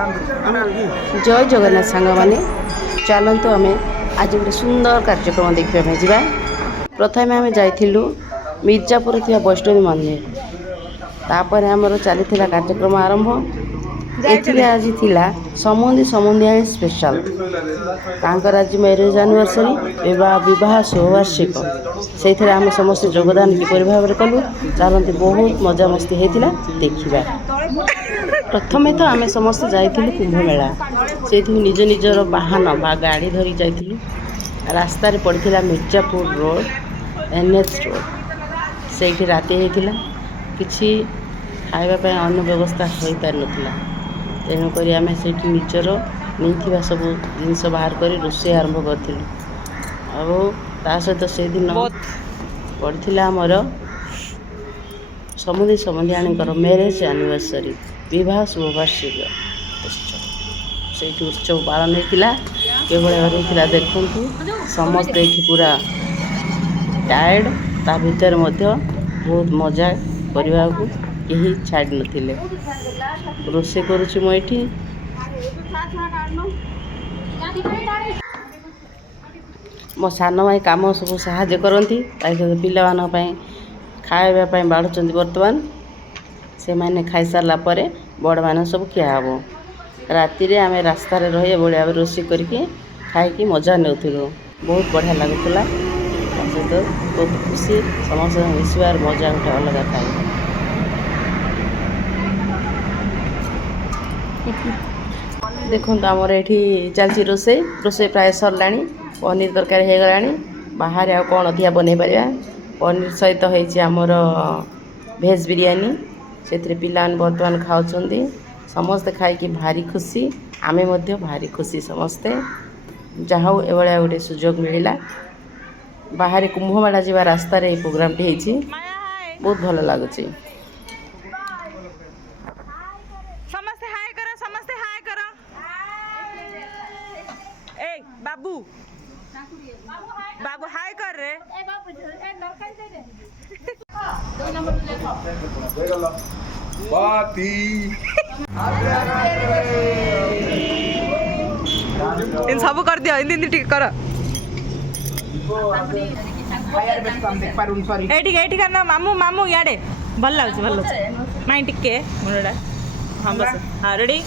जय जगन्नाथ सांग मैंने चलतु आम आज गोटे सुंदर कार्यक्रम देखा जा प्रथम आम जाइलु मिर्जापुर थी वैष्णवी मंदिर तापर आमर चली कार्यक्रम आरंभ एथिरे आज थिला समुदी स्पेशल तांकर आज मैरिज एनिवर्सरी विवाह शुभवार्षिक से आम समस्त योगदान किपर भाव कलु चलते बहुत मजा मस्ती होता देखा प्रथमे तो आम समस्त जाइलु कुंभ मेला से निज निजर बाहन बा गाड़ी धरी जाइलु रास्तार पड़ता मिर्जापुर रोड NH रोड से राति होता किसी खावाई अन्न व्यवस्था हो पार नाला तेणुक आम से निजर नहीं सब जिनस बाहर कर रोषे आरंभ करूँ ता सहित से दिन पड़ता आमर समुदी समुदायीकर मैरेज एनिवर्सरी विवाह शुभवार्षिक उत्सव से उत्सव पालन होता केवल होता देखु समस्ते पूरा टायर्ड ता भीतर बहुत मजा करने को कहीं छाड़ नथिले रोषे करुँच मुझे मो सान भाई कम सब साहाଯ୍य करती पाई खावाई बाढ़ुं बर्तमान से मैंने खाई सारा पर बड़ मान सब खिया हम राति आम रास्त रही भाई रोषे करके खाई मजा नौलु बहुत बढ़िया लगुला सहित बहुत खुशी समस्त मिसबार मजा गोटे अलग था देखो आमर ये चलती रोषे प्राय सरला पनीर तरकारी हो गला बाहर आ कौन अधिका बन पार पनीर सहित होमर भेज बिरियानी से पिला बर्तमान खाऊँ समस्ते खाई भारी खुशी आमे भारी खुशी समस्ते जहाँ एभलिया गोटे सुजोग मिलला बाहर कुंभमेला जा रास्त प्रोग्राम टी बहुत भल लगुच बाबू बाबू हाय कर रे इन सब कर दियो इन ठीक कर एठी करना मामू मामू याडे भल लगुच माई टिके मुंडा हाँ बस हाँ रेडी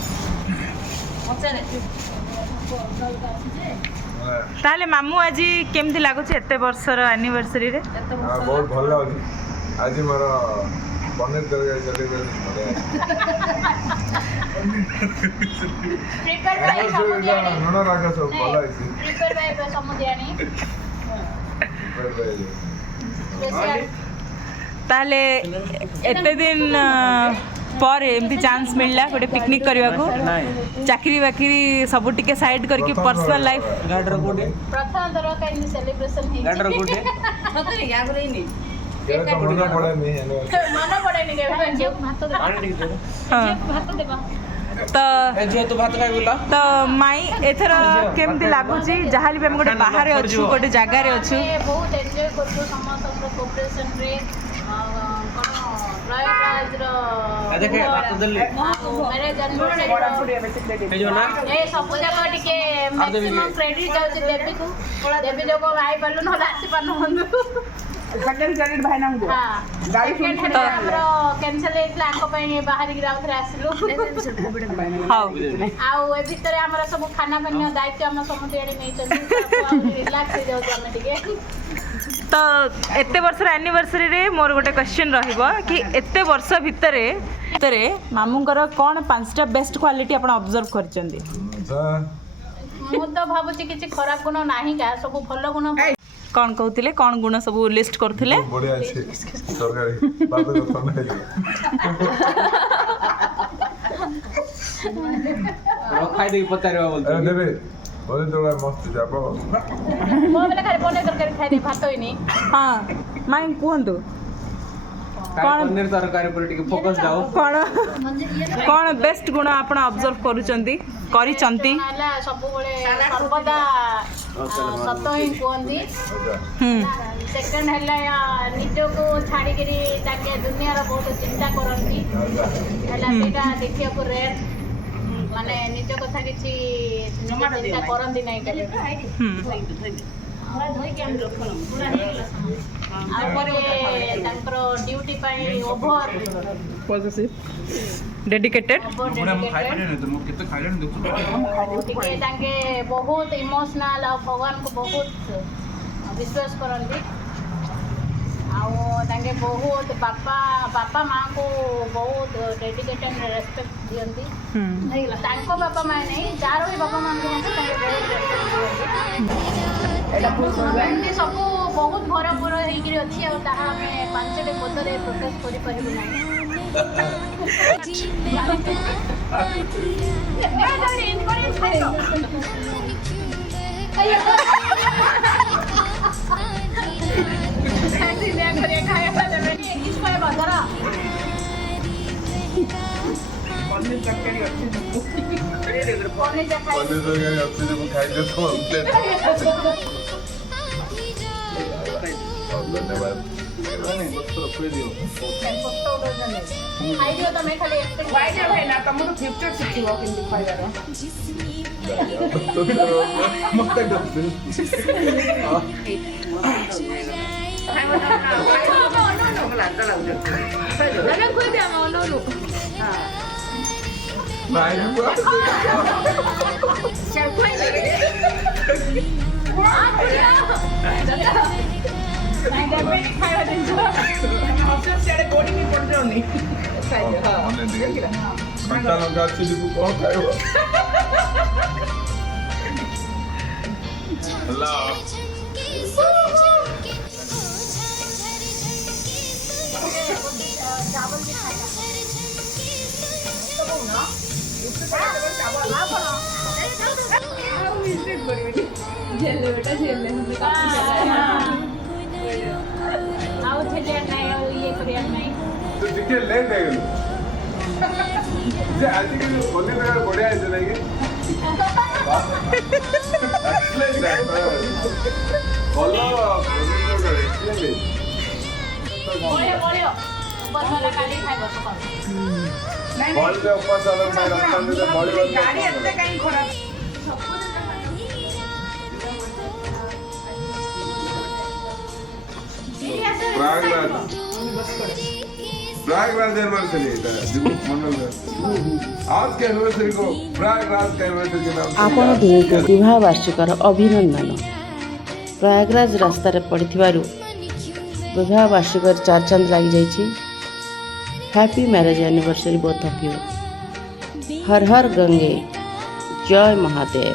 ताले मामू आज केमती लगुच एत वर्षर एनिवर्सरी रे बहुत भल लगुच आज मोर पनीर तरकारी ताले एते दिन पर एमती चांस मिलला गोटे पिकनिक करने को चाकरी बाकरी सब टिके साइड करके पर्सनल लाइफ प्रथम थर काइन सेलिब्रेशन हे गाडर कोटे सतरे या करे नी मन पड़े नी के भात दे भात देबा तो भात खाई बोला तो माई एथर केमती लागुची जहाली भी हम गोटे बाहर अछु गोटे जगह रे अछु बहुत एन्जॉय करतो समस्त कोऑपरेशन रे प्रयागराज रो देखे भात दल्ले मैरिज एनिवर्सरी जो ना ए सब जगह टिके मैक्सिमम क्रेडिट जाउची देवी जो को आई परलु न आसी परनु बंधु सेकंड क्रेडिट भाई ना मुझे हां गाड़ी सुन तो हमरो कैंसिल हेतला आंको पई बाहर की राउत रे आसिलु हां आउ ए भीतर हमरा सब खाना बन्य दायित्व हम समुदाय रे नै चली रिलैक्स हो जाउ हम टिके तो एते वर्ष एनिवर्सरी रे मोर गोटे क्वेश्चन रहिबो कि एते वर्ष भितरे मामूंकर कौन पांचटा बेस्ट क्वालिटी आपण ऑब्जर्व करचंदी मु तो भाबुची किछि खराब गुण नाही का सब भलो गुण कौन कहते कौन गुण सब लिस्ट करथिले बढ़िया अछि सरकारी बात को सुन खाई दे पतारे बोलते अरे देबे बोले तो मस्त जाबो मो बेला खाली पनीर तरकारी खाइ दे भात होइनी हां माई कहंतु पनीर तरकारी पर टिके फोकस जाओ कौन बेस्ट गुण आपण ऑब्जर्व करूचंती करिचंती नाला सब बळे सर्वदा सत ही कोंदी सेकंड हला निजो को छाड़ी करी ताके दुनिया रो बहुत चिंता करंती हला सेटा देखिया को रेट ମାନେ ନିଜ କଥା କିଛି ଚିନ୍ତା କରନ୍ତି ନାହିଁ କେବେ। ଆଉ ତାଙ୍କର ଡ୍ୟୁଟି ପାଇଁ ଓଭର ଡେଡିକେଟେଡ୍। ଟିକେ ତାଙ୍କେ ବହୁତ ଇମୋସନାଲ ଆଉ ଭଗବାନଙ୍କୁ ବହୁତ ବିଶ୍ୱାସ କରନ୍ତି। ଆଉ ତାଙ୍କେ ବହୁତ ବାପା ମାଆଙ୍କୁ ବହୁତ ଡେଡିକେଟେଡ୍ ରେସ୍ପେକ୍ଟ ଦିଅନ୍ତି। ତାଙ୍କ ବାପା ମା ନାହିଁ, ଯାହାର ବି ବାପା ମାଆଙ୍କୁ ମଧ୍ୟ ତାଙ୍କେ ବହୁତ ରେସ୍ପେକ୍ଟ ଦିଅନ୍ତି। ଏମିତି ସବୁ ବହୁତ ଭରପୁର ହେଇକିରି ଅଛି, ଆଉ ତାହା ଆମେ 5ଟି ପଦରେ ପ୍ରକାଶ କରିପାରିବୁ ନାହିଁ। ପନିର ତରକାରୀ ଅଛି ଯେ ମୁଁ ଖାଇଲେ ତ ଧନ୍ୟବାଦ। ଖାଇଦିଅ ତମେ ଖାଲି ମତେ କଣ୍ଟା ଲଙ୍କା ଅଛି ଯିବୁ କଣ ଖାଇବ? ହେଲା ଆଉ ଝେଲିଆ ନାହିଁ, ଆଉ ଇଏ କରିବାର ନାହିଁ। ତୁ ଟିକେ ଲେଟ୍ ହେଇଗଲୁ ଯେ ଆଜିକାଲି ପନିର ତରକାରୀ ବଢିଆ ହେଇছে ନାଇଁ କି? ଭଲ ପନିର ତରକାରୀ ବଳିବ କାଲି ଖାଇବ ସକାଳୁ। ବଳିଲେ ଉପାସ ପାଇଁ ରଖନ୍ତି ଯେ ବଳିବ प्रयागराज एनिवर्सरी मंडल आज के एनिवर्सरी को प्रयागराज का एनिवर्सरी के नाम ଆପଣ ଦୁହିଁଙ୍କୁ ବିବାହ ବାର୍ଷିକର ଅଭିନନ୍ଦନ। ପ୍ରୟାଗରାଜ ରାସ୍ତାରେ ପଡ଼ିଥିବାରୁ ବିବାହ ବାର୍ଷିକରେ 4 ଚାନ୍ଦ ଲାଗିଯାଇଛି। Happy marriage anniversary both of you. ହର ହର ଗଙ୍ଗେ, ଜୟ ମହାଦେବ।